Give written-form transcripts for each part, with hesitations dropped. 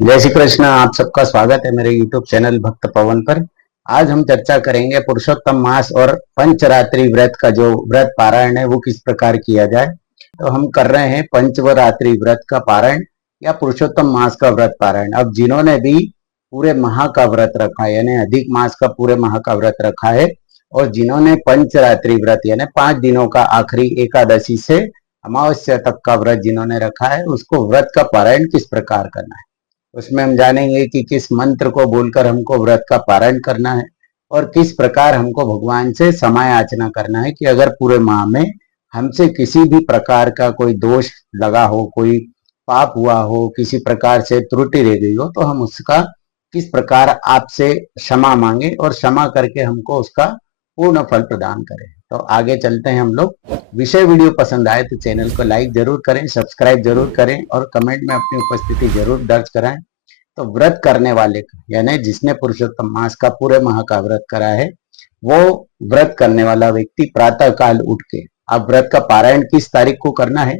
जय श्री कृष्ण। आप सबका स्वागत है मेरे YouTube चैनल भक्त पवन पर। आज हम चर्चा करेंगे पुरुषोत्तम मास और पंचरात्रि व्रत का जो व्रत पारायण है वो किस प्रकार किया जाए। तो हम कर रहे हैं पंचवरात्रि व्रत का पारायण या पुरुषोत्तम मास का व्रत पारायण। अब जिन्होंने भी पूरे माह का व्रत रखा है यानी अधिक मास का पूरे माह का व्रत रखा है और जिन्होंने पंचरात्रि व्रत यानी 5 दिनों का आखिरी एकादशी से अमावस्या तक का व्रत जिन्होंने रखा है उसको व्रत का पारायण किस प्रकार करना है उसमें हम जानेंगे कि किस मंत्र को बोलकर हमको व्रत का पारायण करना है और किस प्रकार हमको भगवान से समायाचना करना है कि अगर पूरे माह में हमसे किसी भी प्रकार का कोई दोष लगा हो, कोई पाप हुआ हो, किसी प्रकार से त्रुटि रह गई हो तो हम उसका किस प्रकार आपसे क्षमा मांगे और क्षमा करके हमको उसका पूर्ण फल प्रदान करें। तो आगे चलते हैं हम लोग। विषय वीडियो पसंद आए तो चैनल को लाइक जरूर करें, सब्सक्राइब जरूर करें और कमेंट में अपनी उपस्थिति जरूर दर्ज कराएं। तो व्रत करने वाले का यानी जिसने पुरुषोत्तम मास का पूरे माह का व्रत करा है वो व्रत करने वाला व्यक्ति प्रातः काल उठ के, अब व्रत का पारायण किस तारीख को करना है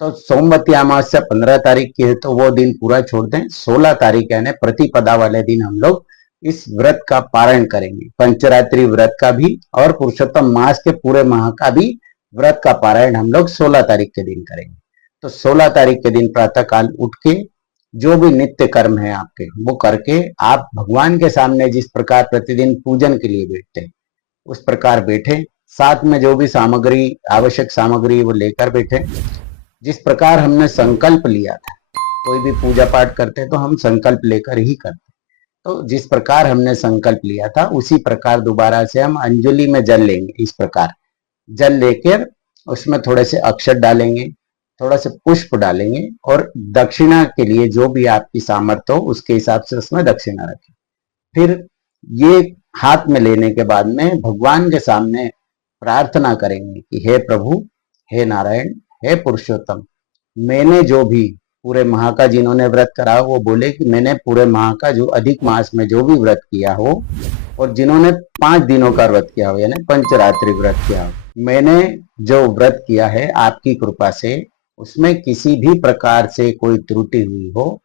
तो सोमवती अमावस्या 15 तारीख की है तो वो दिन पूरा छोड़ दें। 16 तारीख यानी प्रतिपदा वाले दिन हम लोग इस व्रत का पारायण करेंगे। पंचरात्रि व्रत का भी और पुरुषोत्तम मास के पूरे माह का भी व्रत का पारायण हम लोग 16 तारीख के दिन करेंगे। तो 16 तारीख के दिन प्रातः काल उठ के जो भी नित्य कर्म है आपके वो करके आप भगवान के सामने जिस प्रकार प्रतिदिन पूजन के लिए बैठते हैं उस प्रकार बैठे, साथ में जो भी सामग्री आवश्यक सामग्री वो लेकर बैठे। जिस प्रकार हमने संकल्प लिया था, कोई भी पूजा पाठ करते तो हम संकल्प लेकर ही करते, तो जिस प्रकार हमने संकल्प लिया था उसी प्रकार दोबारा से हम अंजलि में जल लेंगे। इस प्रकार जल लेकर उसमें थोड़े से अक्षत डालेंगे, थोड़ा से पुष्प डालेंगे और दक्षिणा के लिए जो भी आपकी सामर्थ्य हो उसके हिसाब से उसमें दक्षिणा रखें। फिर ये हाथ में लेने के बाद में भगवान के सामने प्रार्थना करेंगे कि हे प्रभु, हे नारायण, हे पुरुषोत्तम, मैंने जो भी पूरे माह का जिन्होंने व्रत करा हो वो बोले कि मैंने पूरे माह का जो अधिक मास में जो भी व्रत किया हो और जिन्होंने 5 दिनों का व्रत किया हो यानी पंचरात्रि व्रत किया हो, मैंने जो व्रत किया है आपकी कृपा से उसमें किसी भी प्रकार से कोई त्रुटि हुई हो,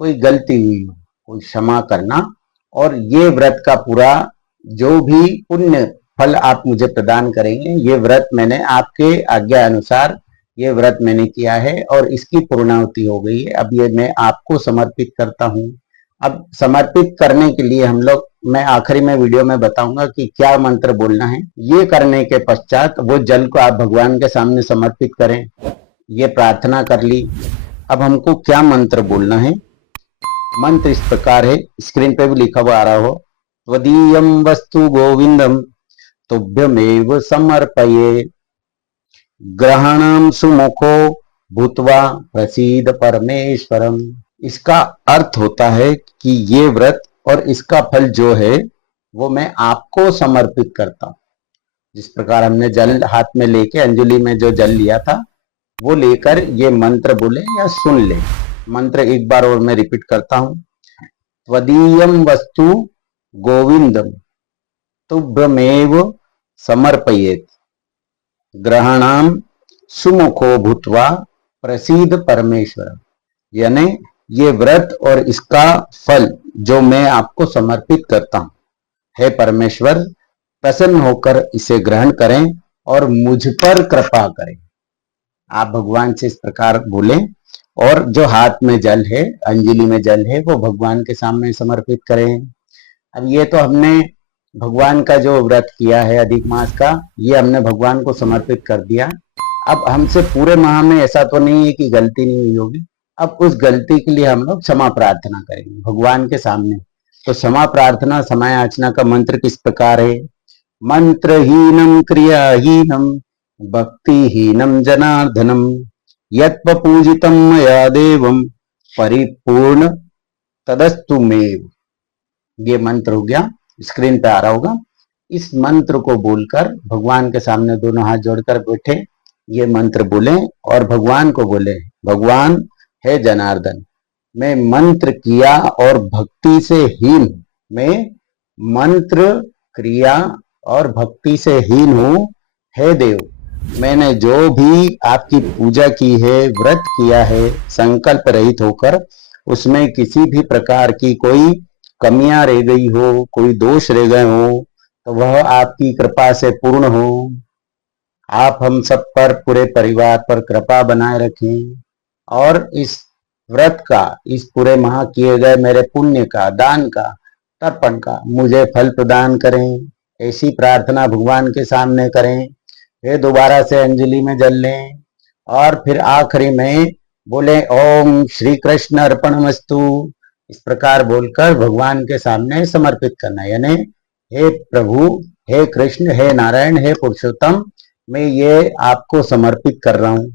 कोई गलती हुई हो, कोई क्षमा करना और ये व्रत का पूरा जो भी पुण्य फल आप मुझे प्रदान करेंगे, ये व्रत मैंने आपके आज्ञा अनुसार ये व्रत मैंने किया है और इसकी पूर्णाहुति हो गई है, अब ये मैं आपको समर्पित करता हूँ। अब समर्पित करने के लिए हम लोग, मैं आखिरी में वीडियो में बताऊंगा कि क्या मंत्र बोलना है। ये करने के पश्चात वो जल को आप भगवान के सामने समर्पित करें। ये प्रार्थना कर ली, अब हमको क्या मंत्र बोलना है। मंत्र इस प्रकार है, स्क्रीन पे भी लिखा हुआ आ रहा हो, त्वदीयं वस्तु गोविंदम तुभ्यमेव समर्पये ग्रहणम सुमुखो भूतवा प्रसीद परमेश्वरम। इसका अर्थ होता है कि ये व्रत और इसका फल जो है वो मैं आपको समर्पित करता हूं। जिस प्रकार हमने जल हाथ में लेके अंजलि में जो जल लिया था वो लेकर ये मंत्र बोले या सुन ले। मंत्र एक बार और मैं रिपीट करता हूं, त्वदीयम वस्तु गोविंदम तुभ्यमेव समर्पयेत ग्रहणाम सुमुखो भूतवा प्रसीद परमेश्वर। यानी ये व्रत और इसका फल जो मैं आपको समर्पित करता हूं, हे परमेश्वर प्रसन्न होकर इसे ग्रहण करें और मुझ पर कृपा करें। आप भगवान से इस प्रकार बोलें और जो हाथ में जल है, अंजलि में जल है, वो भगवान के सामने समर्पित करें। अब ये तो हमने भगवान का जो व्रत किया है अधिक मास का, ये हमने भगवान को समर्पित कर दिया। अब हमसे पूरे माह में ऐसा तो नहीं है कि गलती नहीं हुई होगी, अब उस गलती के लिए हम लोग क्षमा प्रार्थना करेंगे भगवान के सामने। तो क्षमा प्रार्थना समायाचना का मंत्र किस प्रकार है, मंत्रहीनम क्रियाहीनम भक्तिहीनम जनार्दनम यत्पूजितम मया देवम परिपूर्ण तदस्तु मेव। ये मंत्र हो गया, स्क्रीन पे आ रहा होगा। इस मंत्र को बोलकर भगवान के सामने दोनों हाथ जोड़कर बैठे, ये मंत्र बोले और भगवान को बोले, भगवान है जनार्दन, मैं मंत्र किया और भक्ति से हीन, मैं मंत्र क्रिया और भक्ति से हीन हूं। हे देव, मैंने जो भी आपकी पूजा की है, व्रत किया है, संकल्प रहित होकर उसमें किसी भी प्रकार की कोई कमियां रह गई हो, कोई दोष रह गए हो, तो वह आपकी कृपा से पूर्ण हो। आप हम सब पर, पूरे परिवार पर कृपा बनाए रखें और इस व्रत का, इस पूरे माह किए गए मेरे पुण्य का, दान का, तर्पण का मुझे फल प्रदान करें। ऐसी प्रार्थना भगवान के सामने करें। फिर दोबारा से अंजलि में जल लें और फिर आखिरी में बोले ओम श्री कृष्ण अर्पणमस्तु। इस प्रकार बोलकर भगवान के सामने समर्पित करना, यानी हे प्रभु, हे कृष्ण, हे नारायण, हे पुरुषोत्तम, मैं ये आपको समर्पित कर रहा हूँ।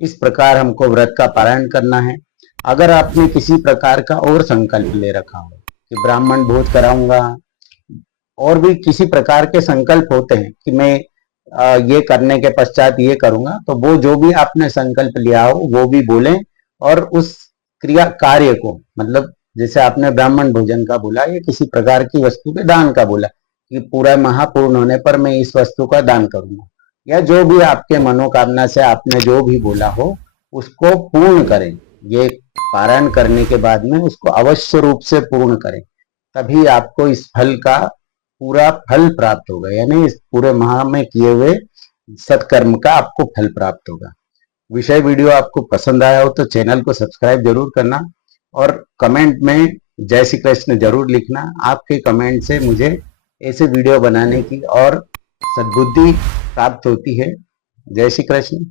इस प्रकार हमको व्रत का पारायण करना है। अगर आपने किसी प्रकार का और संकल्प ले रखा हो कि ब्राह्मण भोज कराऊंगा, और भी किसी प्रकार के संकल्प होते हैं कि मैं ये करने के पश्चात ये करूंगा, तो वो जो भी आपने संकल्प लिया हो वो भी बोलें। और उस क्रिया कार्य को, मतलब जैसे आपने ब्राह्मण भोजन का बोला या किसी प्रकार की वस्तु के दान का बोला कि पूरा महापूर्ण होने पर मैं इस वस्तु का दान करूंगा, या जो भी आपके मनोकामना से आपने जो भी बोला हो उसको पूर्ण करें। ये पारायण करने के बाद में उसको अवश्य रूप से पूर्ण करें, तभी आपको इस फल का पूरा फल प्राप्त होगा, यानी इस पूरे माह में किए हुए सत्कर्म का आपको फल प्राप्त होगा। विषय वीडियो आपको पसंद आया हो तो चैनल को सब्सक्राइब जरूर करना और कमेंट में जय श्री कृष्ण जरूर लिखना। आपके कमेंट से मुझे ऐसे वीडियो बनाने की और सद्बुद्धि प्राप्त होती है। जय श्री कृष्ण।